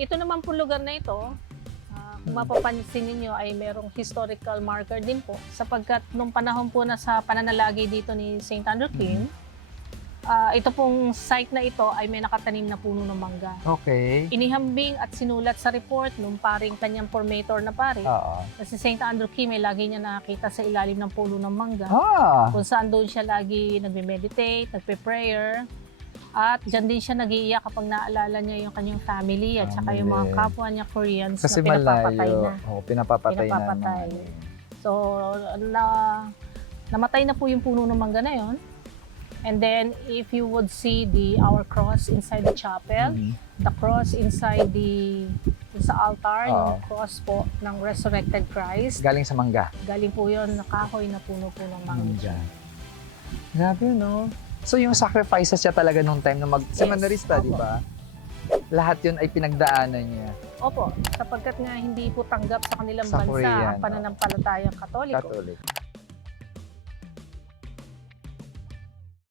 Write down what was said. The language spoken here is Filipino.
ito naman po lugar na ito, kung mapapansin ninyo ay merong historical marker din po sapagkat nung panahon po na sa pananalagi dito ni St. Andrew Kim, ito pong site na ito ay may nakatanim na puno ng mangga. Okay. Inihambing at sinulat sa report nung paring kanyang formator na pare. Oo. Kasi St. Andrew Kim ay lagi niya nakakita sa ilalim ng puno ng mangga. Ah. Kung saan doon siya lagi nagme-meditate, nagpe-prayer. At dyan din siya nag-iiyak kapag naalala niya yung kanyang family at saka yung mga kapwa niya Koreans Kasi na pinapapatay malayo. na. Oo, pinapapatay na. Pinapapatay. So, namatay na po yung puno ng mangga na yon. And then, if you would see our cross inside the chapel, the cross inside sa altar, yung cross po ng resurrected Christ. Galing sa mangga. Galing po yun, nakahoy na puno po ng mangga. Grabe, no? So, yung sacrifices siya talaga nung time na mag-seminarista, di ba? Lahat yun ay pinagdaanan niya. Opo, sapagkat nga hindi po tanggap sa kanilang Sa bansa Korean, ang pananampalatayang Katoliko. Catholic.